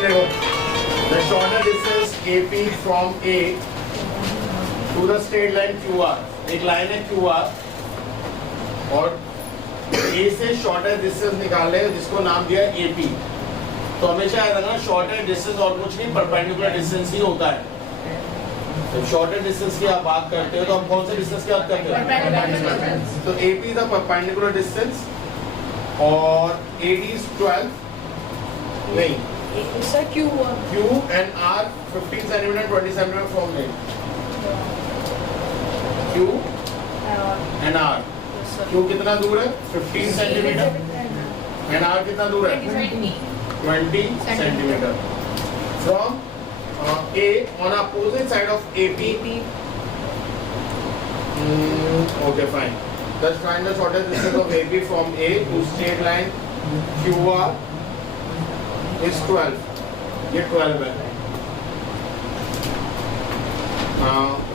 16 देखो, the shorter distance AP from A to the straight line QR, एक line है QR और A से शॉर्टर डिस्टेंस निकाल रहे हैं जिसको नाम दिया है AP। तो हमेशा याद रखना शॉर्टर डिस्टेंस और कुछ नहीं परपेंडिकुलर डिस्टेंस ही होता है। तो शॉर्टर डिस्टेंस की आप बात करते हो तो हम कौन से डिस्टेंस की बात करते हैं? तो AP द परपेंडिकुलर डिस्टेंस और AD is 12 नहीं sir Q and R 15 centimeter 20 centimeter from A। Q and R, Q कितना दूर है? 15 सेंटीमीटर and R कितना दूर है? 20 centimeter from A on opposite side of AP। Okay, fine. Thus find the shortest distance of AP from A to straight line QR is 12। ये 12 है।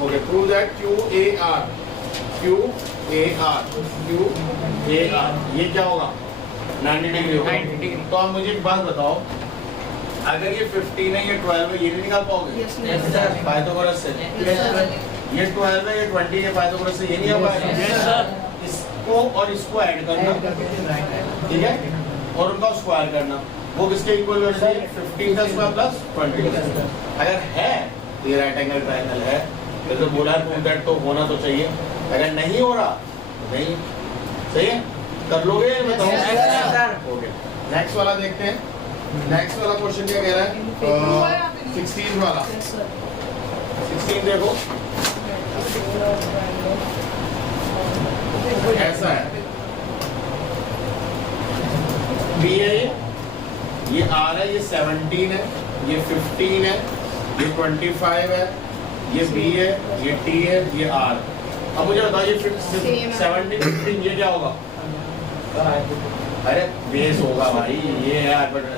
Okay, prove that QAR ये क्या होगा? 90 degree होगा। तो आप मुझे एक बात बताओ, अगर ये 15 है ये 12 है, ये नहीं निकाल पाओगे? पाइथागोरस से ये 12 है ये 20 है, पाइथागोरस से ये नहीं आ पाएगा। इसको और इसको ऐड करना, ठीक है, और उनका स्क्वायर करना, वो किसके इक्वल होना चाहिए? 15 का स्क्वायर प्लस 20 का स्क्वायर। अगर है तो ये राइट एंगल ट्रायंगल है, तो बोला दैट तो होना तो चाहिए। अगर नहीं हो रहा तो नहीं। सही है, कर लोगे? बताओ। ओके, नेक्स्ट वाला देखते हैं। नेक्स्ट वाला क्वेश्चन क्या कह रहा है? 16 वाला। 16 देखो, ऐसा है, B है, ये R है, ये 17 है, ये 15 है, ये 25 है, ये B है, ये T है, ये R। अब मुझे बताओ ये 17 15 ये क्या होगा? अरे बेस होगा भाई, ये है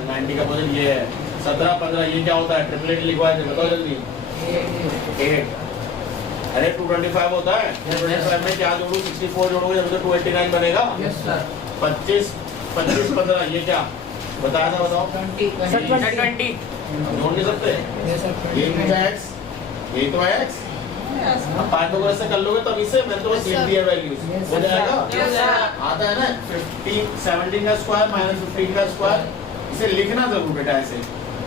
90 का पोजीशन, ये है 17 15, ये क्या होता है? ट्रिपलेट लिखवाए थे, बताओ जल्दी। 8। अरे 225 होता है, 225 में क्या जोड़ू? 64 जोड़ोगे जब तो 289 बनेगा। 25 25 15 ये क्या बताया था? बताओ। 20 जोड़ नहीं सकते? ये x, ये तो x। अब पाइथागोरस से कर लोगे तब इसे, मैंने तो बस लिख दिया वैल्यूज, हो जाएगा। आता है ना 17 का स्क्वायर माइनस 15 का स्क्वायर, इसे लिखना जरूर बेटा ऐसे,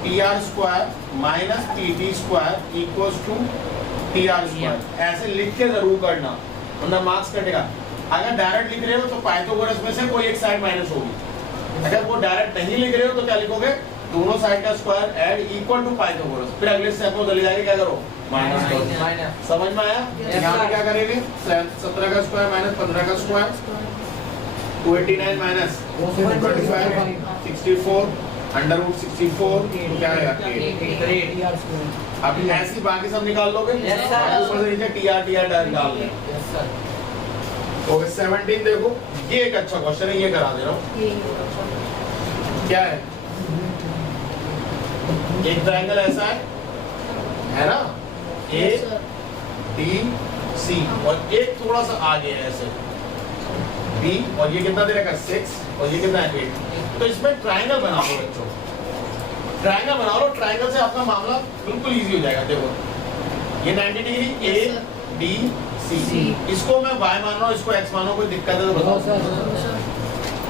TR square minus TT square equals to TR square, ऐसे लिख के जरूर करना वरना मार्क्स कटेगा। अगर डायरेक्ट लिख रहे हो तो पाइथागोरस में से कोई एक साइड माइनस होगी, अगर वो डायरेक्ट नहीं लिख रहे हो तो क्या लिखोगे? दोनों साइड का square add equal to Pythagoras, फिर अगले स्टेप में चले जाएंगे, क्या करो? माइनस करो। समझ में आया? यहाँ पे क्या करेंगे? 17 का स्क्वायर माइनस 15 का स्क्वायर, 289 माइनस 25 64 अंडर रूट 64 क्या आएगा? 8। अब ऐसी बाकी सब निकाल लोगे? ऊपर से नीचे TR डाल लें। ओके, 17 देखो, ये एक अच्छा क्वेश्चन है, ये करा दे रहा हूँ। क्या है? एक ट्रायंगल ऐसा है ना, A D C, और एक थोड़ा सा आगे है ऐसे B, और ये कितना दे रखा है? 6, और ये कितना है? 8। तो इसमें ट्रायंगल बना लो बच्चों, ट्रायंगल बना लो। ट्रायंगल से आपका मामला बिल्कुल इजी हो जाएगा। देखो ये 90 डिग्री A D C, इसको मैं y मान रहा हूँ, इसको x मानो, कोई दिक्कत है तो बताओ।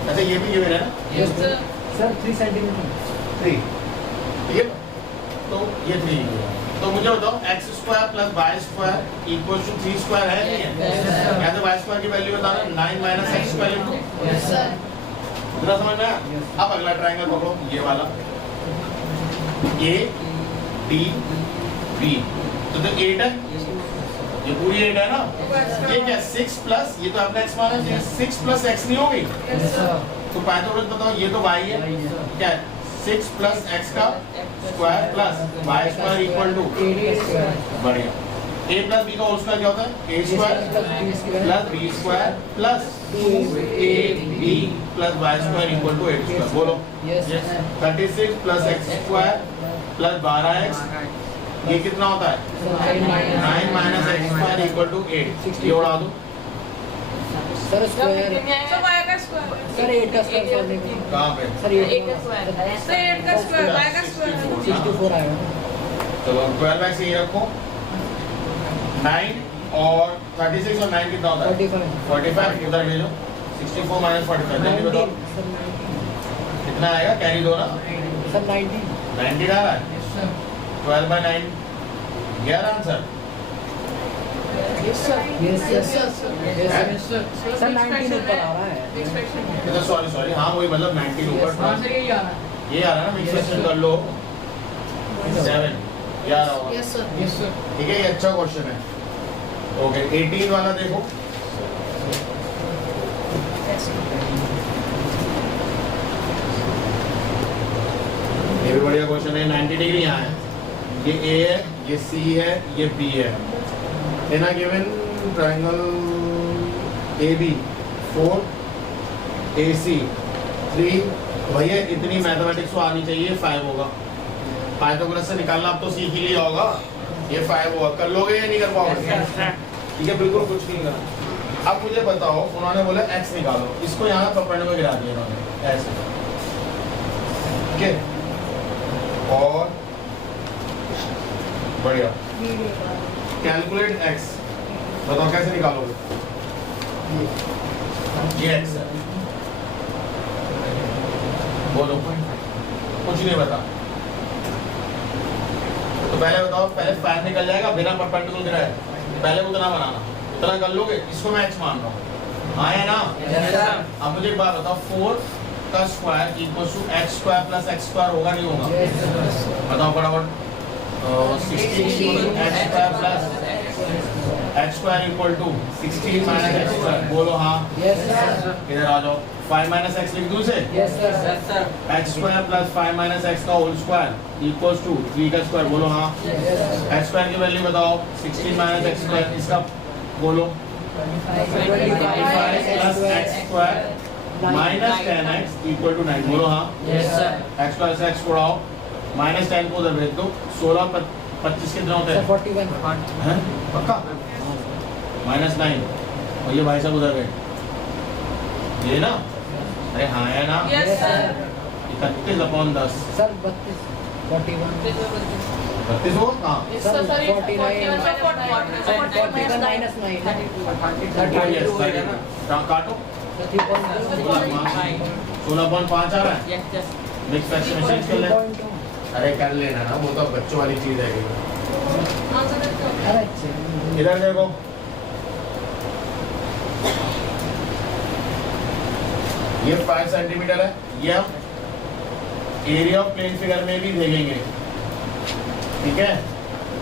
अच्छा ये भी गिवन है ना सर 3 सेंटीमीटर 3, ठीक है, तो ये 3। तो मुझे बताओ x square plus y square equal to 3 square है नहीं है? या तो y स्क्वायर की वैल्यू बताना, 9 माइनस x स्क्वायर इनटू, इतना समझ में आया? अब अगला ट्रायंगल पकड़ो, ये वाला A D B, तो 8 है, ये पूरी 8 है ना? ये क्या 6 प्लस, ये तो आपने x माना, ये 6 प्लस x नहीं होगी? तो पाइथागोरस बताओ, ये तो y है, क्या है? 6 प्लस x का square plus y square equal to, बढ़िया, a प्लस b का होल स्क्वायर क्या होता है? a square plus b square plus 2ab plus y square equal to 8 square. बोलो 36 plus x square plus 12x, ये कितना होता है? 9 minus x square equal to 8। ये उड़ा दो सर स्क्वायर सर 8 का स्क्वायर सॉल्व नहीं कहाँ पे? सर 8 का स्क्वायर 64 आएगा चलो 12x यही रखो 9 और 36 और 9 कितना होता है 45 उधर भेजो 64 माइनस 45 जल्दी बताओ कितना आएगा कैरी दो ना सर 90 90 आ रहा है 12 by 9 गया आंसर यस सर सर 19 ऊपर आ रहा है अच्छा सॉरी हाँ वही मतलब 90 ऊपर ये आ रहा है ना मिक्स क्वेश्चन कर लो 7 ये आ रहा होगा यस सर ठीक है ये अच्छा क्वेश्चन है ओके 18 वाला देखो ये भी बढ़िया क्वेश्चन है 90 डिग्री यहाँ है ये A है ये C है ये B है in a given triangle AB 4 AC 3 भैया इतनी मैथमेटिक्स को आनी चाहिए 5 होगा पाइथागोरस से निकालना आप तो सीख ही लिया होगा ये 5 होगा कर लोगे या नहीं कर पाओगे ठीक है बिल्कुल कुछ नहीं करना अब मुझे बताओ उन्होंने बोला x निकालो इसको यहाँ पकड़ने में गिरा दिया उन्होंने ऐसे ठीक है और बढ़िया कैलकुलेट x बताओ कैसे निकालोगे ये x है बोलो कुछ नहीं बता तो पहले बताओ पहले 5 निकल जाएगा बिना परपेंडिकुलर गिराए पहले उतना बनाना उतना कर लोगे इसको मैं x मान रहा हूँ हाँ है ना अब मुझे एक बात बताओ 4 का square equals to x square plus x square होगा नहीं होगा बताओ फटाफट 16 x square plus x square equal to 16 minus x square बोलो हाँ इधर आ जाओ 5 माइनस x लिख दूँ इसे x square plus 5 minus x का होल स्क्वायर इक्वल्स टू 3 का स्क्वायर बोलो हाँ x स्क्वायर की वैल्यू बताओ 16 माइनस x स्क्वायर इसका बोलो 25 plus x square minus 10x equal to 9 बोलो हाँ x स्क्वायर से x उड़ाओ माइनस 10 को उधर भेज दो 16 25 कितना होता है 41 हैं पक्का माइनस 9 और ये भाई साहब उधर गए ये ना अरे हाँ है ना 31 अपॉन 10 सर 32 41 32 हो कहाँ सर 49 माइनस 9 काटो 16.5 आ रहा है मिक्स फ्रैक्शन में चेंज कर ले अरे कर लेना ना वो तो बच्चों वाली चीज है इधर देखो ये 5 सेंटीमीटर है ये हम एरिया ऑफ प्लेन फिगर में भी देखेंगे ठीक है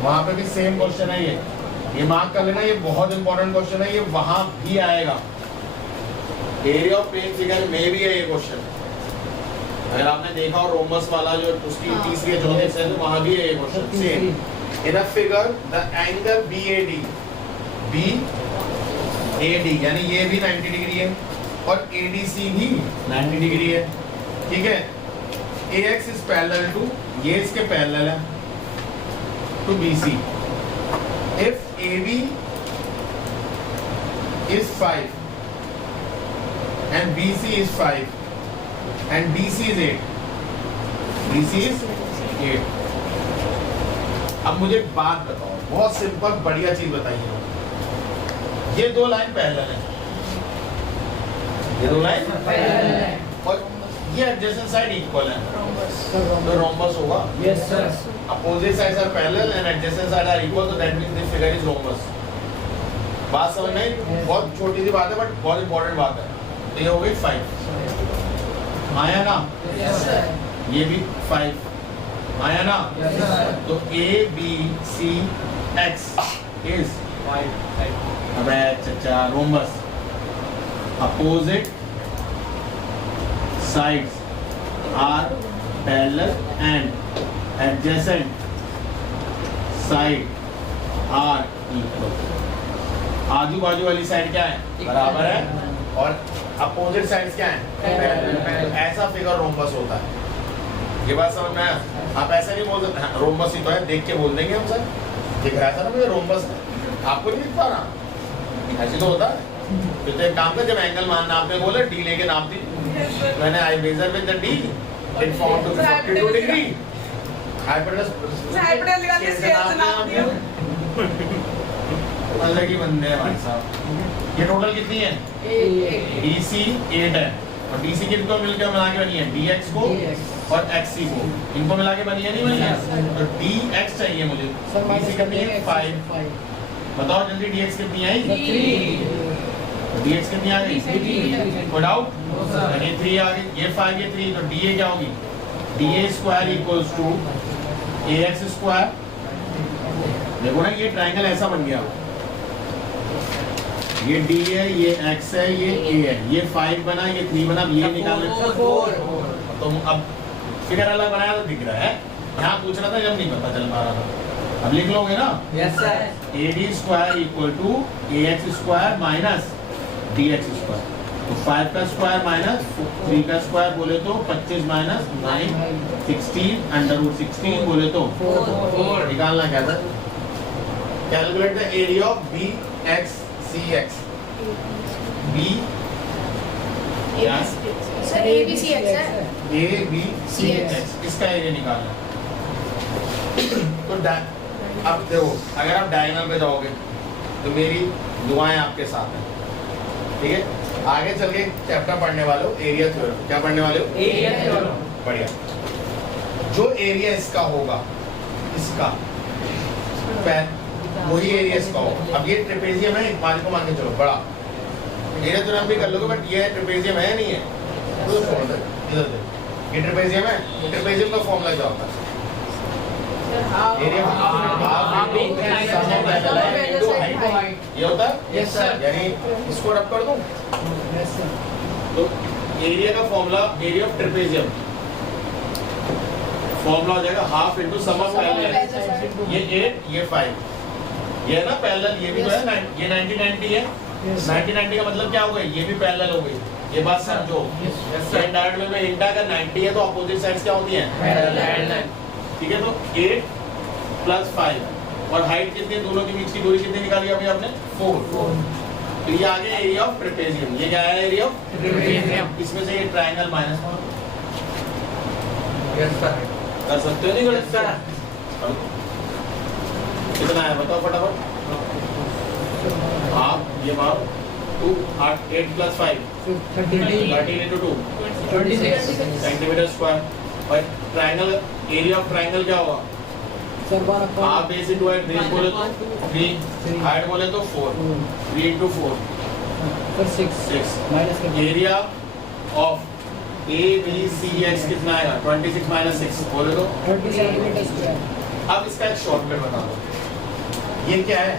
वहां पे भी सेम क्वेश्चन है ये मार्क कर लेना ये बहुत इंपॉर्टेंट क्वेश्चन है ये वहां भी आएगा एरिया ऑफ प्लेन फिगर में भी है ये क्वेश्चन अगर आपने देखा हो रोमस वाला जो उसकी तीसरी या चौथी से वहां भी है ये question same in a figure the angle BAD यानी ये भी 90 डिग्री है और ADC भी 90 डिग्री है ठीक है AX इज पैरेलल टू ये इसके पैरेलल है to BC if AB is 5 and BC is 5 and DC is 8 अब मुझे एक बात बताओ बहुत सिंपल बढ़िया चीज बताइए ये दो लाइन पैरेलल है ये दो लाइन और ये एडजेसेंट साइड इक्वल है तो रोम्बस होगा yes sir opposite sides are parallel and adjacent side are equal तो that means this figure is rhombus बात समझ में बहुत छोटी सी बात है बट बहुत इंपॉर्टेंट बात है तो ये हो गई 5 आया ना यस सर ये भी 5 आया ना तो ABCX इज 5 अबे चचा rhombus opposite sides are parallel and adjacent side are equal आजू बाजू वाली साइड क्या है बराबर है और अपोजिट साइड्स क्या है तो ऐसा फिगर रोम्बस होता है ये बात समझ में आया आप ऐसा नहीं बोल सकते रोम्बस ही तो है देख के बोल देंगे हम सर दिख रहा था ना मुझे रोम्बस आपको नहीं दिख पा रहा ऐसे तो होता है तो एक काम कर, जब एंगल नापने बोले डी लेके नाप दी, मैंने I measure with the D it form to 52 degree. Hypotenuse लगा के स्केल से नाप दिया। अलग ही बंदे हैं भाई साहब। ये टोटल कितनी है? DC 8 है, और DC किनको मिलकर मिला के बनी है? DX को और XC को, इनको मिला के बनी है, नहीं बनी है? तो DX चाहिए मुझे। DC कितनी है? 5। बताओ जल्दी, DX कितनी आई? 3। DX कितनी आ गई? कोई डाउट? ये 3 आ गई, ये 5, ये 3, तो DA क्या होगी? DA square equals to AX square. देखो ना, ये ट्रायंगल ऐसा बन गया, ये D है, ये X है, ये A है, ये 5 बना, ये 3 बना, अब ये निकालना। तो अब फिगर अलग बनाया तो दिख रहा है, यहाँ पूछ रहा था जब नहीं पता चल पा रहा था। अब लिख लोगे ना? Yes sir. AD square equal to AX square minus DX square. तो 5 का स्क्वायर माइनस 3 का स्क्वायर बोले तो 25 माइनस 9 16 अंडर रूट 16 बोले तो 4 निकालना क्या था? Calculate the area of BXCX। B sir ABCX है। ABCX इसका एरिया निकालना। तो अब देखो, अगर आप डायगोनल पे जाओगे तो मेरी दुआएं आपके साथ हैं, ठीक है? आगे चल के चैप्टर पढ़ने वाले हो एरिया थ्योरम। क्या पढ़ने वाले हो? Area theorem. बढ़िया। जो एरिया इसका होगा, इसका वही एरिया इसका होगा। अब ये ट्रेपेजियम है, मान को मान के चलो बड़ा एरिया थ्योरम भी कर लोगे, बट ये ट्रेपेजियम है नहीं है, तो छोड़ दे इधर दे। ये ट्रेपेजियम है, ट्रेपेजियम का फॉर्मूला क्या होता है? एरिया ये होता है। Yes sir. यानी इसको रब कर दूं, यस सर। तो एरिया का formula, area of trapezium formula हो जाएगा half into sum of parallel. ये 8, ये 5, ये है ना पैरेलल, ये भी तो है। ये 90 90 है। 90 90 का मतलब क्या हो गया? ये भी पैरेलल हो गई। ये बात समझो। डायरेक्ट वे में इंटा का 90 है तो अपोजिट साइड्स क्या होती हैं? पैरेलल। ठीक है, तो 8 प्लस 5 और हाइट कितनी है? दोनों के बीच की दूरी कितनी निकाली अभी आपने? 4। तो ये आ गया एरिया ऑफ ट्रेपेजियम। ये क्या है? Area of trapezium. इसमें से ये ट्रायंगल माइनस यस सर। कर सकते हो? नहीं कर सकते? कितना है बताओ फटाफट। आप ये मारो 2 8 प्लस 5 13 into 2 26 सेंटीमीटर स्क्वायर। और ट्रायंगल, एरिया ऑफ ट्रायंगल क्या होगा? आप बेस इनटू हाइट, बेस बोले तो 3, हाइट बोले तो 4, 3 into 4 6। एरिया ऑफ ABCX कितना आएगा? 26 माइनस 6 बोले तो 30 सेंटीमीटर स्क्वायर। अब इसका एक शॉर्टकट बता दो। ये क्या है?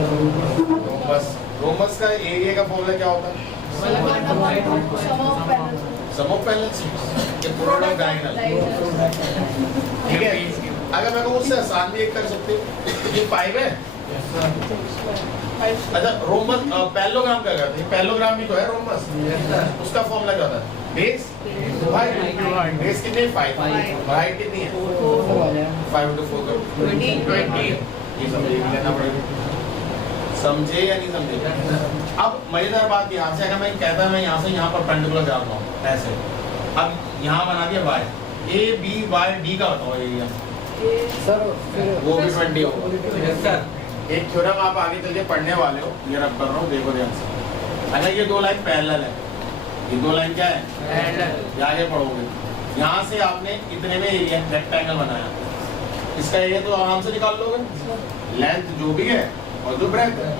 रोम्बस। रोम्बस का एरिया का फॉर्मूला क्या होता है? सम ऑफ पैरेलल्स। ये प्रोडक्ट ऑफ डायगोनल। ठीक है, अगर मैं कहूं उससे आसान भी एक कर सकते हो। ये 5 है। अच्छा, रोम्बस पैरेललोग्राम क्या करते हैं? पैरेललोग्राम भी तो है रोम्बस। उसका फॉर्मूला क्या होता है? Base height. बेस कितनी है? 5 और हाइट कितनी है? 5 into 4 करो 20। ये समझे लेना पड़ेगा। समझे या नहीं समझे? अब मजेदार बात यहाँ से, अगर मैं कहता मैं यहाँ से यहाँ परपेंडिकुलर जा रहा हूँ ऐसे, अब यहाँ बना दिया y, A B Y D का बताओ एरिया। सर वो भी 20 होगा। Yes sir. एक थ्योरम आप आगे चल के पढ़ने वाले हो, ये रब कर रहा हूँ, देखो ध्यान से। अगर ये 2 लाइन पैरेलल है, ये 2 लाइन क्या है? पैरेलल। आगे पढ़ोगे, यहाँ से आपने इतने में एरिया रेक्टेंगल बनाया, इसका एरिया तो आराम से निकाल लोगे। लेंथ जो भी है और जो ब्रेथ है,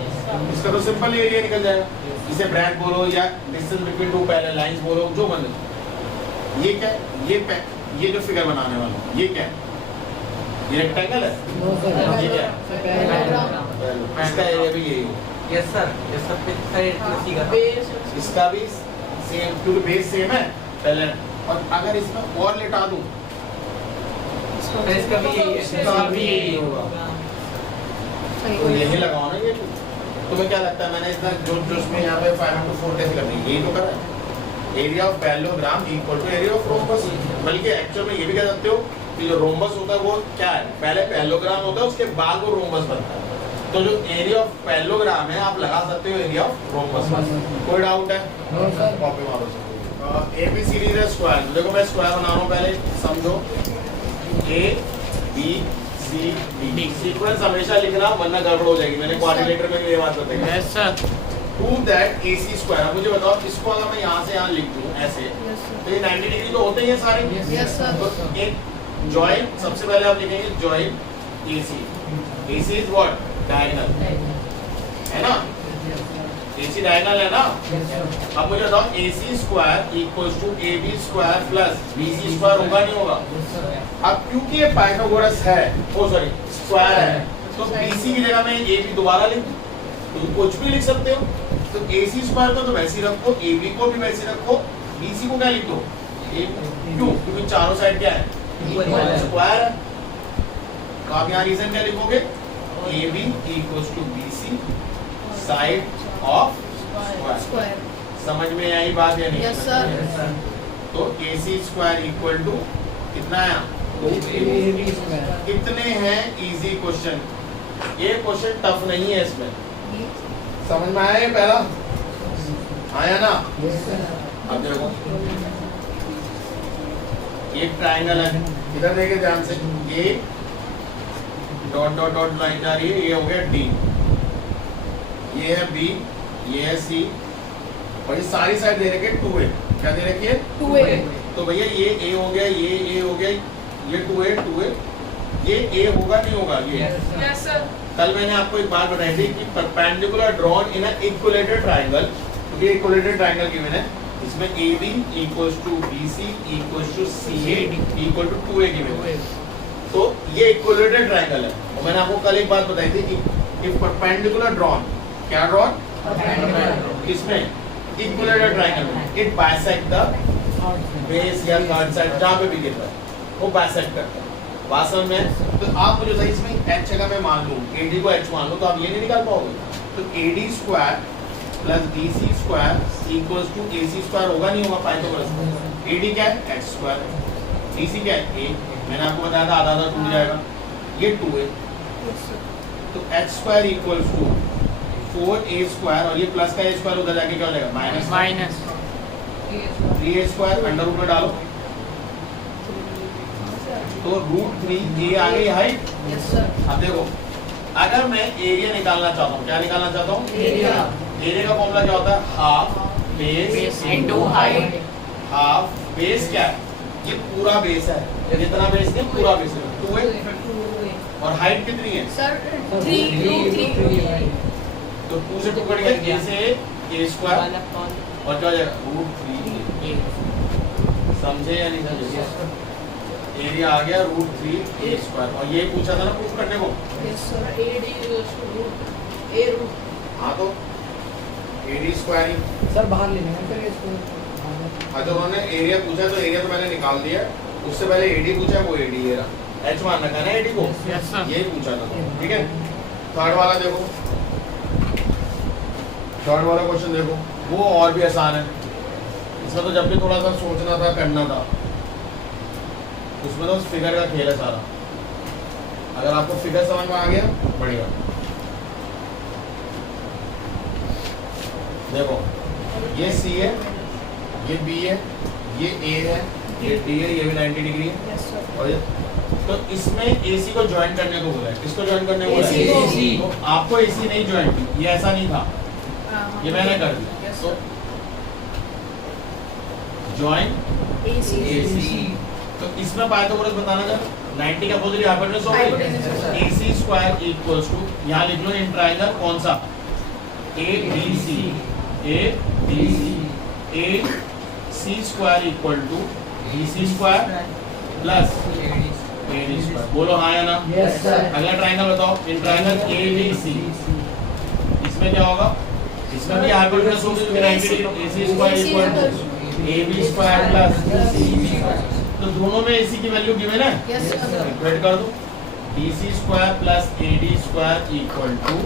इसका तो सिंपल एरिया निकल जाएगा। इसे ब्रेथ बोलो या डिस्टेंस बिटवीन 2 पैरेलल लाइंस बोलो, जो बने। ये क्या है? ये जो फिगर बनाने वाला, ये क्या है? ये रेक्टेंगल है। ये क्या है? इसका एरिया भी यही होगा। Yes sir. Yes sir. इसका भी सेम, क्योंकि बेस सेम है पहले। और अगर इसमें और लेटा दूं, इसका भी यही होगा। तो यही लगाओ ना। ये तुम्हें क्या लगता है मैंने इतना जो इसमें यहाँ पे 5 into 4 कैसे करनी है? यही तो करा है। Area of parallelogram equal to area of rhombus. बल्कि एक्चुअल में ये भी कह सकते हो कि जो रोम्बस होता है वो क्या है? पहले पैरेललोग्राम होता है, उसके बाद वो रोम्बस बनता है। तो जो एरिया ऑफ पैरेललोग्राम है आप लगा सकते हो एरिया ऑफ रोम्बस। कोई डाउट है? No sir. कॉपी मारो। ABCD का स्क्वायर, देखो मैं स्क्वायर बना रहा हूँ, पहले समझो। ABCD सीक्वेंस हमेशा लिखना वरना गड़बड़ हो जाएगी, मैंने क्वाड्रिलेटर में भी ये बात बताई। Yes sir. Prove that AC square. मुझे बताओ इसको अगर मैं यहाँ से यहाँ लिख दूँ ऐसे तो ये 90 डिग्री तो होते ही है सारे। Yes, sir. तो एक जॉइन, सबसे पहले आप लिखेंगे join AC। AC is what? Diagonal, है ना? AC डायगोनल है ना? अब मुझे बताओ AC square equals to AB square plus BC square होगा नहीं होगा? अब क्योंकि ये पाइथागोरस है, ओ सॉरी स्क्वायर है, तो BC की जगह में AB दोबारा लिख दूं, तो कुछ भी लिख सकते हो। तो AC स्क्वायर को तो वैसे ही रखो, AB को भी वैसे ही रखो, BC को क्या लिख दो? क्यों? क्योंकि चारों साइड क्या है? स्क्वायर है। तो आप यहाँ रीजन क्या लिखोगे? AB equals to BC side of square. समझ में आई बात या नहीं? Yes, sir. तो AC स्क्वायर इक्वल टू कितना है? AB square. कितने हैं? इजी क्वेश्चन, ये क्वेश्चन टफ नहीं है, इसमें समझ में आया? ये पहला आया ना? Yes sir. अब देखो ये ट्रायंगल है, इधर देखिए ध्यान से, ये डॉट डॉट डॉट लाइन जा रही है, ये हो गया D, ये है B, ये है C, और ये सारी साइड दे रखी है 2A। क्या दे रखी है? 2A। तो भैया ये A हो गया, ये A हो गया, ये 2A 2A, ये A होगा नहीं होगा? ये Yes, sir. कल मैंने आपको एक बात बताई थी कि perpendicular drawn in a equilateral triangle, तो ये इक्विलेटरल ट्रायंगल गिवन है, इसमें AB equals to BC equals to CA equal to 2A given है। तो ये इक्विलेटरल ट्रायंगल है, और मैंने आपको कल एक बात बताई थी कि इफ परपेंडिकुलर ड्रॉन, क्या ड्रॉन? किसमें? इक्विलेटरल ट्रायंगल में, इट बाइसेक्ट द बेस या थर्ड साइड, जहाँ पे भी गिर रहा है वो बाइसेक्ट करता है। बात समझ में? तो आप मुझे सही इसमें H जगह मैं मान लूँ, AD को H मान लूँ, तो आप ये नहीं निकाल पाओगे। तो AD square plus BC square equals to AC square होगा नहीं होगा? पाइथागोरस। AD क्या है? H स्क्वायर, BC क्या है? A। मैंने आपको बताया था आधा आधा टूट जाएगा, ये 2A। तो H square equals to 4A square, और ये प्लस का A स्क्वायर उधर जाके क्या हो जाएगा? Minus 3A square, under root में डालो तो रूट 3A आ गई हाइट। Yes, sir. अब देखो अगर मैं एरिया निकालना चाहता हूँ, क्या निकालना चाहता हूँ? Area. एरिया का फॉर्मूला क्या होता है? Half base into height। Half base क्या है? ये पूरा बेस है, जितना बेस है पूरा बेस है 2A, और हाइट कितनी है? Sir, 3. तो 2 से 2 कट गया, A से A स्क्वायर, और क्या हो जाएगा? Root 3A। समझे या नहीं समझे? एरिया आ गया रूट 3A स्क्वायर, और ये पूछा था ना प्रूफ करने को। Yes, sir. AD equals to root A root. हाँ तो AD स्क्वायर ही, सर बाहर लेने हैं फिर इसको। हाँ तो उन्होंने एरिया पूछा तो एरिया तो मैंने निकाल दिया, उससे पहले AD पूछा, वो AD ये रहा, H मान रखा है ना AD को। Yes sir. यही पूछा था, ठीक है। थर्ड वाला देखो, थर्ड वाला क्वेश्चन देखो, वो और भी आसान है। इसमें तो जब भी थोड़ा सा सोचना था, करना था, उसमें तो फिगर का खेल है सारा। अगर आपको फिगर समझ में आ गया बढ़िया। देखो ये C है, ये B है, ये A है, ये D है, ये भी 90 डिग्री है, Yes, sir. और ये तो इसमें AC को ज्वाइन करने को बोला है। किसको ज्वाइन करने को बोला AC को। है? तो आपको AC नहीं ज्वाइन की, ये ऐसा नहीं था, ये मैंने कर दिया। Yes, तो sir. Join AC. तो इसमें पाइथागोरस बताना जब 90 का अपोजिट हाइपोटेनस हो Hypotenuse, sir. गई, AC स्क्वायर इक्वल्स टू, यहाँ लिख लो इन ट्रायंगल कौन सा? ABC, AC square equal to BC square plus AD square. बोलो हाँ या ना? Yes sir. अगला ट्रायंगल बताओ, इन ट्रायंगल ABC, इसमें क्या होगा? इसमें भी हाइपोटेनस होगी, तो 90 AC square equal to AB square plus CB square. तो दोनों में AC की वैल्यू गिवन है, Yes, sir. इक्वेट कर दो। BC square plus AD square equal to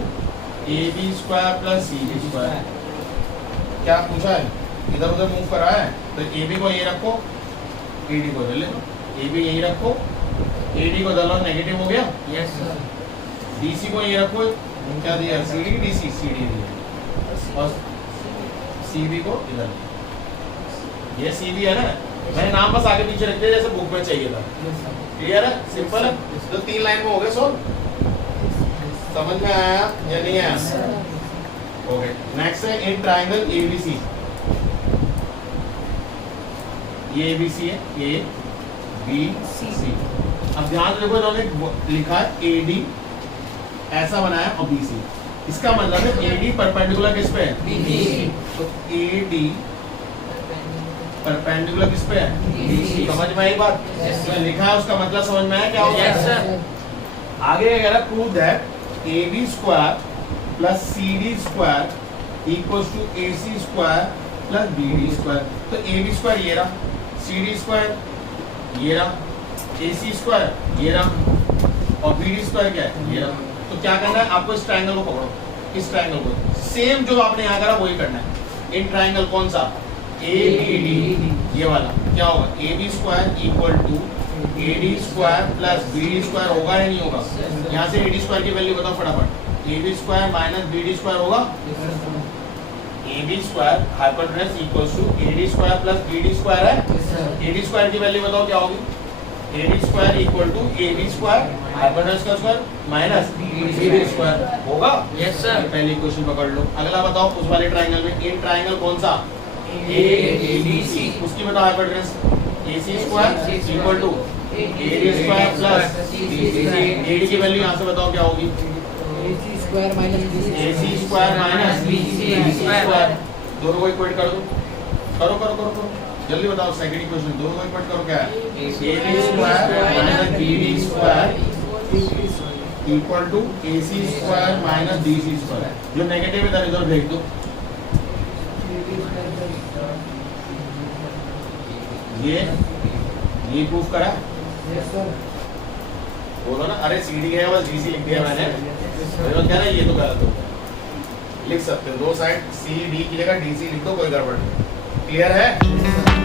AB square plus CB square. क्या पूछा है? इधर उधर मूव करा है, तो AB को ये रखो, AD को इधर ले लो, AB यही रखो, AD को इधर लो, नेगेटिव हो गया। Yes sir. BC को ये रखो, क्या दिया C D D C C D दिया और सी बी को इधर ये सी बी है ना मैंने नाम बस आगे पीछे रख दिया जैसे बुक में चाहिए था क्लियर है सिंपल है तो 3 लाइन में हो गए सॉल्व समझ में आया या नहीं आया ओके नेक्स्ट है इन ट्रायंगल एबीसी ये एबीसी है ए बी सी अब ध्यान से देखो इन्होंने लिखा है एडी ऐसा बनाया और बीसी इसका मतलब है एडी परपेंडिकुलर किस पे है BC तो एडी परपेंडिकुलर किस पे है बीसी समझ में आई बात Yes, जो लिखा है उसका मतलब समझ में आया क्या होगा Yes, sir. आगे कह रहा prove that AB square plus CD square equals to AC square plus BD square तो AB स्क्वायर ये रहा CD स्क्वायर ये रहा AC स्क्वायर ये रहा और BD स्क्वायर क्या है ये रहा तो क्या करना है आपको इस ट्रायंगल को पकड़ो इस ट्रायंगल को सेम जो आपने यहाँ करा वही करना है इन ट्रायंगल कौन सा ABD ये वाला क्या होगा AB square equal to AD square plus BD square होगा या नहीं होगा यहाँ से AD स्क्वायर की वैल्यू बताओ फटाफट AB square minus BD square होगा AB square hypotenuse equals to AD square plus BD square है AD स्क्वायर की वैल्यू बताओ क्या होगी AD square equal to AB square hypotenuse का स्क्वायर माइनस BD स्क्वायर होगा Yes, sir. पहली question पकड़ लो अगला बताओ उस वाले ट्रायंगल में इन ट्रायंगल कौन सा ADC उसकी बताओ hypotenuse AC square equal to AD square plus AD की वैल्यू यहाँ से बताओ क्या होगी AC square minus AC square minus BC square दोनों को इक्वेट कर दो करो करो करो करो जल्दी बताओ सेकंड इक्वेशन दोनों को इक्वेट करो क्या है AB square minus BD square equal to AC square minus DC square जो नेगेटिव है इधर भेज दो ये प्रूफ करा यस सर बोलो ना अरे CD है बस DC लिख दिया मैंने तो क्या ना ये तो गलत हो गया लिख सकते हो दो साइड CD की जगह DC लिख दो कोई गड़बड़ नहीं क्लियर है